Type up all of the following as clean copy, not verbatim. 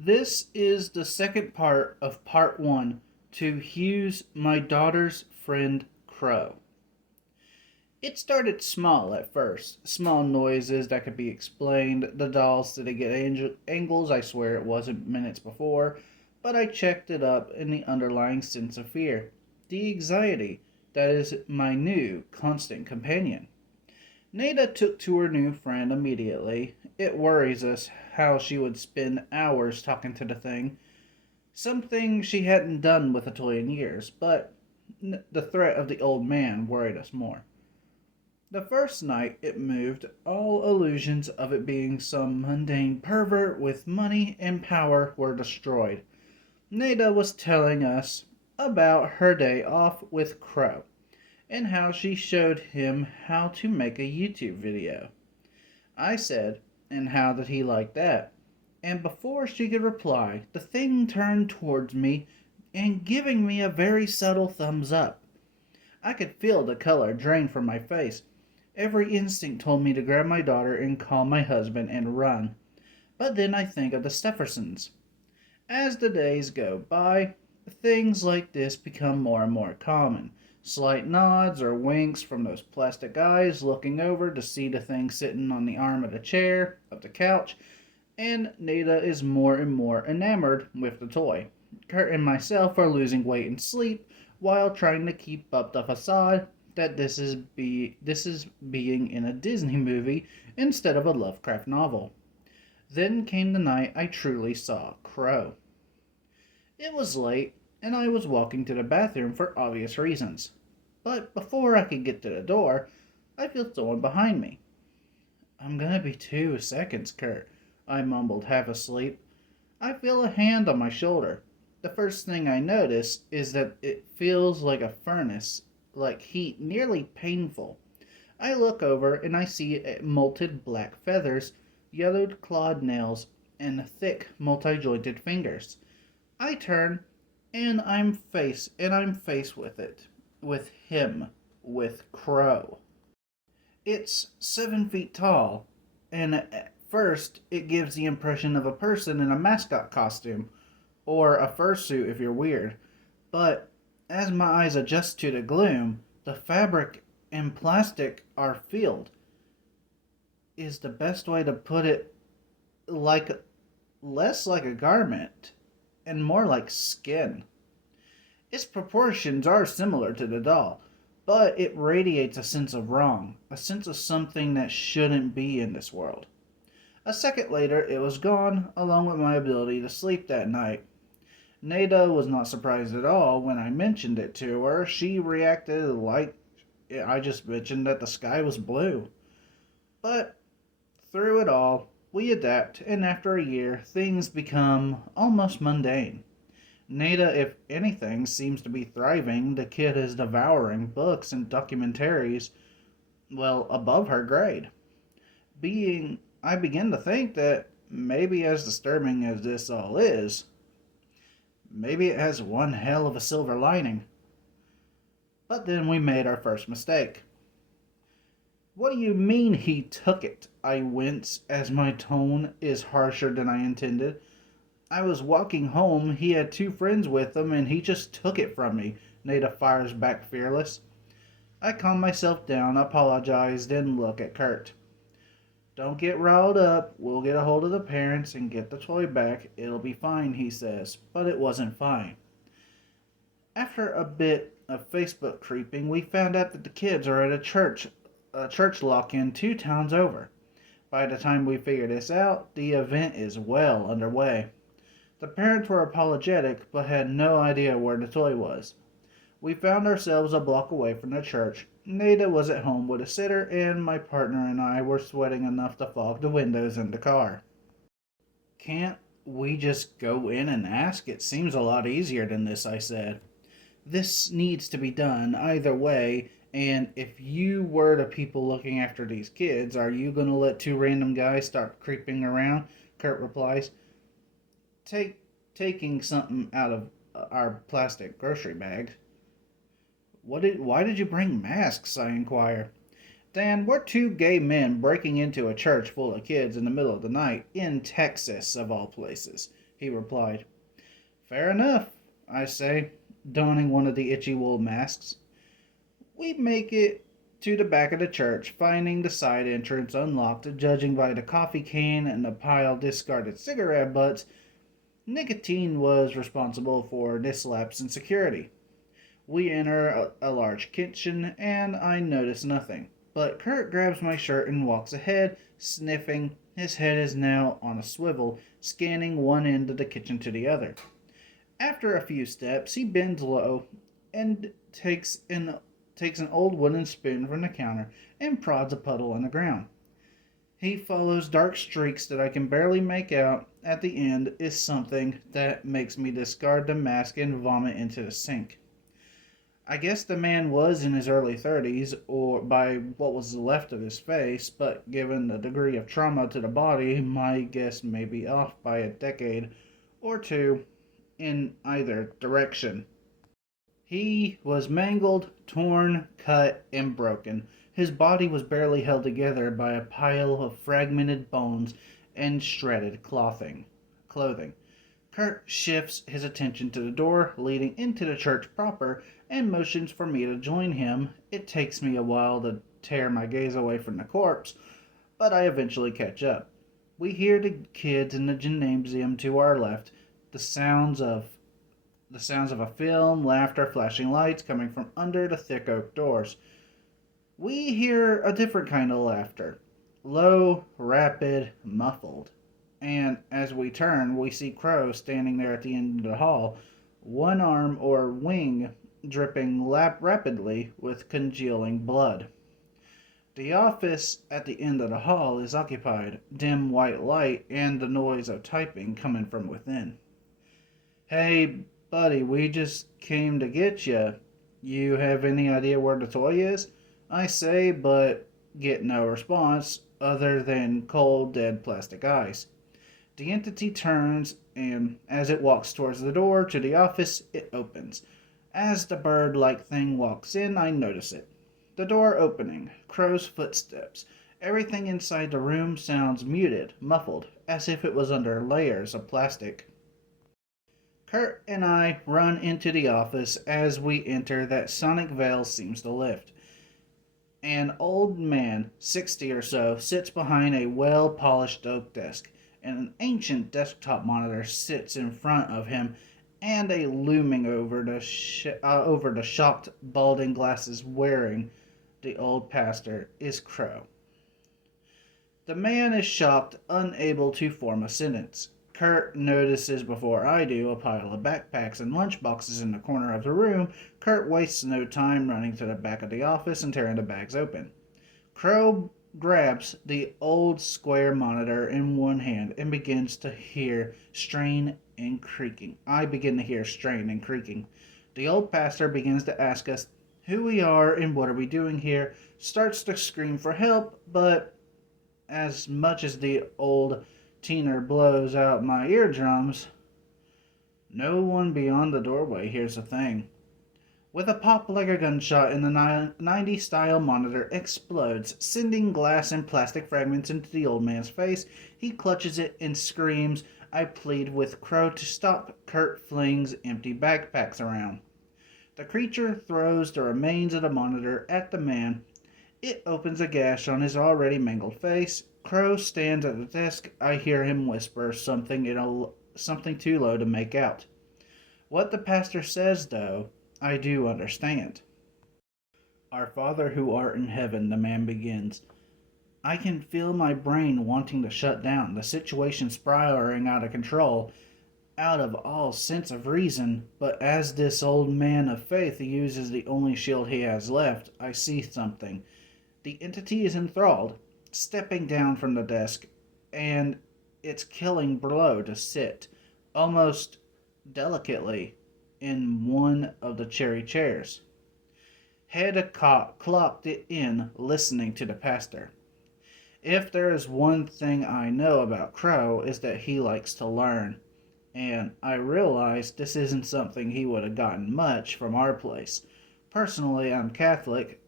This is the second part of part one to Hugh's My Daughter's Friend Crow. It started small at first. Small noises that could be explained. The dolls didn't get angles, I swear it wasn't minutes before. But I checked it up in the underlying sense of fear. The anxiety that is my new constant companion. Nada took to her new friend immediately. It worries us how she would spend hours talking to the thing. Something she hadn't done with a toy in years, but the threat of the old man worried us more. The first night it moved, all illusions of it being some mundane pervert with money and power were destroyed. Nada was telling us about her day off with Crow and how she showed him how to make a YouTube video. I said, and how did he like that? And before she could reply, the thing turned towards me and giving me a very subtle thumbs up. I could feel the color drain from my face. Every instinct told me to grab my daughter and call my husband and run. But then I think of the Steffersons. As the days go by, things like this become more and more common. Slight nods or winks from those plastic eyes looking over to see the thing sitting on the arm of the chair, of the couch, and Nada is more and more enamored with the toy. Kurt and myself are losing weight and sleep while trying to keep up the facade that this is being in a Disney movie instead of a Lovecraft novel. Then came the night I truly saw Crow. It was late, and I was walking to the bathroom for obvious reasons. But before I could get to the door, I feel someone behind me. "I'm gonna be 2 seconds, Kurt," I mumbled, half asleep. I feel a hand on my shoulder. The first thing I notice is that it feels like a furnace, like heat, nearly painful. I look over and I see molted black feathers, yellowed clawed nails, and thick, multi-jointed fingers. I turn I'm faced with it. With him. With Crow. It's 7 feet tall, and at first it gives the impression of a person in a mascot costume, or a fursuit if you're weird. But as my eyes adjust to the gloom, the fabric and plastic are filled. Is the best way to put it, like less like a garment and more like skin. Its proportions are similar to the doll, but it radiates a sense of wrong, a sense of something that shouldn't be in this world. A second later, it was gone, along with my ability to sleep that night. Nada was not surprised at all when I mentioned it to her. She reacted like I just mentioned that the sky was blue. But through it all, we adapt, and after a year, things become almost mundane. Nada, if anything, seems to be thriving. The kid is devouring books and documentaries, well, above her grade. I begin to think that maybe as disturbing as this all is, maybe it has one hell of a silver lining. But then we made our first mistake. "What do you mean he took it?" I wince as my tone is harsher than I intended. "I was walking home, he had 2 friends with him, and he just took it from me," Nada fires back fearless. I calm myself down, apologize, then look at Kurt. "Don't get riled up. We'll get a hold of the parents and get the toy back. It'll be fine," he says. But it wasn't fine. After a bit of Facebook creeping, we found out that the kids are at a church lock-in 2 towns over. By the time we figure this out, the event is well underway. The parents were apologetic, but had no idea where the toy was. We found ourselves a block away from the church. Nada was at home with a sitter, and my partner and I were sweating enough to fog the windows in the car. "Can't we just go in and ask? It seems a lot easier than this," I said. "This needs to be done either way, and if you were the people looking after these kids, are you going to let 2 random guys start creeping around?" Kurt replies. Taking something out of our plastic grocery bags. Why did you bring masks?" I inquire. "Dan, we're 2 gay men breaking into a church full of kids in the middle of the night, in Texas, of all places. he replied. Fair enough, I say, donning one of the itchy wool masks. We make it to the back of the church, finding the side entrance unlocked. Judging by the coffee can and the pile of discarded cigarette butts, nicotine was responsible for this lapse in security. We enter a large kitchen, and I notice nothing. But Kurt grabs my shirt and walks ahead, sniffing. His head is now on a swivel, scanning one end of the kitchen to the other. After a few steps, he bends low and takes an old wooden spoon from the counter and prods a puddle on the ground. He follows dark streaks that I can barely make out. At the end is something that makes me discard the mask and vomit into the sink. I guess the man was in his early 30s, or by what was left of his face, but given the degree of trauma to the body, my guess may be off by a decade or two in either direction. He was mangled, torn, cut, and broken. His body was barely held together by a pile of fragmented bones and shredded clothing. Kurt shifts his attention to the door leading into the church proper and motions for me to join him. It takes me a while to tear my gaze away from the corpse, but I eventually catch up. We hear the kids in the gymnasium to our left, the sounds of a film, laughter, flashing lights coming from under the thick oak doors. We hear a different kind of laughter, low, rapid, muffled. And as we turn, we see Crow standing there at the end of the hall, one arm or wing dripping rapidly with congealing blood. The office at the end of the hall is occupied, dim white light and the noise of typing coming from within. Hey, buddy, we just came to get you. You have any idea where the toy is? I say, but get no response other than cold, dead plastic eyes. The entity turns, and as it walks towards the door to the office, it opens. As the bird-like thing walks in, I notice it. The door opening, Crow's footsteps. Everything inside the room sounds muted, muffled, as if it was under layers of plastic. Kurt and I run into the office. As we enter, that sonic veil seems to lift. An old man, 60 or so, sits behind a well-polished oak desk, and an ancient desktop monitor sits in front of him, and a looming over the shocked, balding glasses wearing the old pastor is Crow. The man is shocked, unable to form a sentence. Kurt notices before I do a pile of backpacks and lunchboxes in the corner of the room. Kurt wastes no time running to the back of the office and tearing the bags open. Crow grabs the old square monitor in one hand and begins to hear strain and creaking. I begin to hear strain and creaking. The old pastor begins to ask us who we are and what are we doing here, starts to scream for help, but as much as the old tenor blows out my eardrums, no one beyond the doorway hears a thing. With a pop like a gunshot, and the 90 style monitor explodes, sending glass and plastic fragments into the old man's face. He clutches it and screams. I plead with Crow to stop. Kurt flings empty backpacks around. The creature throws the remains of the monitor at the man. It opens a gash on his already mangled face. Crow stands at the desk. I hear him whisper something too low to make out. What the pastor says, though, I do understand. Our Father who art in heaven, the man begins. I can feel my brain wanting to shut down, the situation spiraling out of control, out of all sense of reason, but as this old man of faith uses the only shield he has left, I see something. The entity is enthralled, stepping down from the desk, and its killing blow to sit, almost delicately, in one of the cherry chairs. Head clocked it in, listening to the pastor. If there is one thing I know about Crow, is that he likes to learn. And I realize this isn't something he would have gotten much from our place. Personally, I'm Catholic.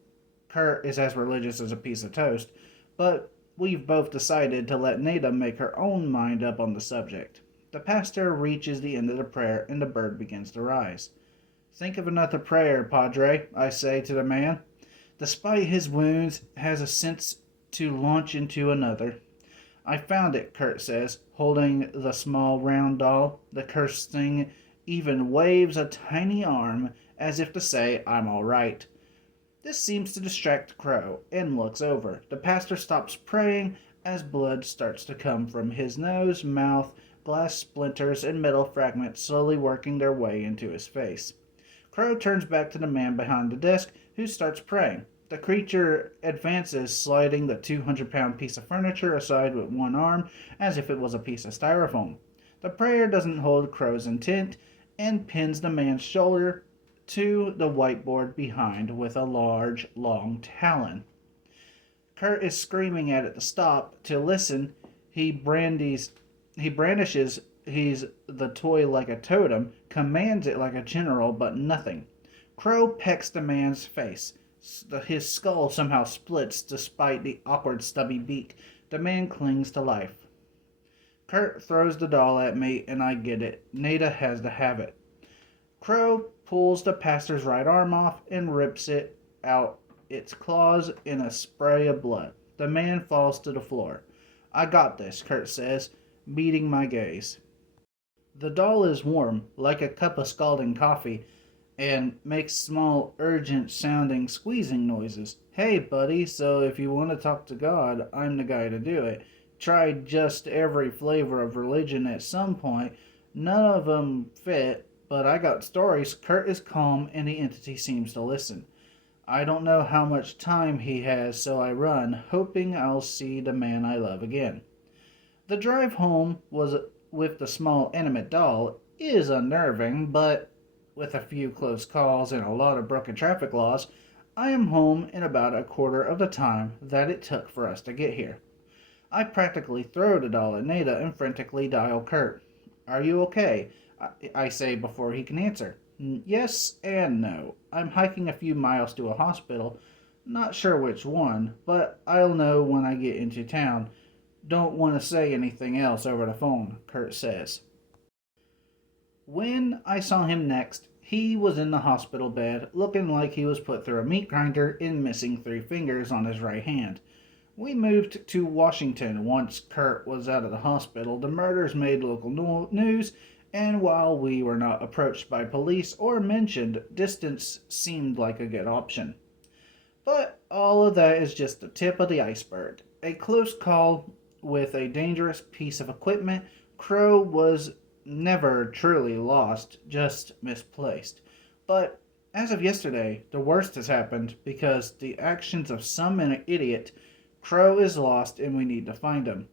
Kurt is as religious as a piece of toast, but we've both decided to let Nada make her own mind up on the subject. The pastor reaches the end of the prayer and the bird begins to rise. Think of another prayer, Padre, I say to the man. Despite his wounds, has a sense to launch into another. I found it, Kurt says, holding the small round doll. The cursed thing even waves a tiny arm as if to say, I'm all right. This seems to distract Crow and looks over. The pastor stops praying as blood starts to come from his nose, mouth, glass splinters, and metal fragments slowly working their way into his face. Crow turns back to the man behind the desk, who starts praying. The creature advances, sliding the 200-pound piece of furniture aside with one arm, as if it was a piece of styrofoam. The prayer doesn't hold Crow's intent, and pins the man's shoulder to the whiteboard behind with a large, long talon. Kurt is screaming at it to stop, to listen. He brandishes the toy like a totem, commands it like a general, but nothing. Crow pecks the man's face. His skull somehow splits despite the awkward stubby beak. The man clings to life. Kurt throws the doll at me, and I get it. Nada has to have it. Crow pulls the pastor's right arm off and rips it out its claws in a spray of blood. The man falls to the floor. I got this, Kurt says, meeting my gaze. The doll is warm, like a cup of scalding coffee, and makes small, urgent-sounding squeezing noises. Hey, buddy, so if you want to talk to God, I'm the guy to do it. Tried just every flavor of religion at some point. None of them fit, but I got stories. Kurt is calm, and the entity seems to listen. I don't know how much time he has, so I run, hoping I'll see the man I love again. The drive home was with the small animate doll is unnerving, but with a few close calls and a lot of broken traffic laws, I am home in about a quarter of the time that it took for us to get here. I practically throw the doll at Nada and frantically dial Kurt. Are you okay? I say before he can answer. Yes and no. I'm hiking a few miles to a hospital. Not sure which one, but I'll know when I get into town. Don't want to say anything else over the phone, Kurt says. When I saw him next, he was in the hospital bed, looking like he was put through a meat grinder and missing 3 fingers on his right hand. We moved to Washington once Kurt was out of the hospital. The murders made local news, and while we were not approached by police or mentioned, distance seemed like a good option. But all of that is just the tip of the iceberg. A close call with a dangerous piece of equipment. Crow was never truly lost, just misplaced. But as of yesterday, the worst has happened because the actions of some idiot. Crow is lost and we need to find him.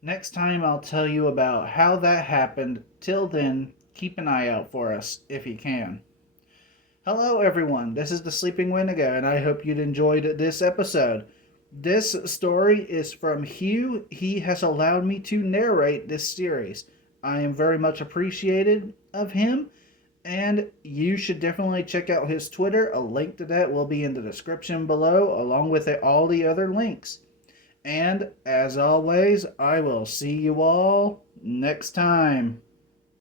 Next time I'll tell you about how that happened. Till then, keep an eye out for us if you can. Hello everyone, this is the Sleeping Wendigo, and I hope you'd enjoyed this episode. This story is from Hugh. He has allowed me to narrate this series. I am very much appreciated of him, and you should definitely check out his Twitter. A link to that will be in the description below, along with all the other links. And as always, I will see you all next time.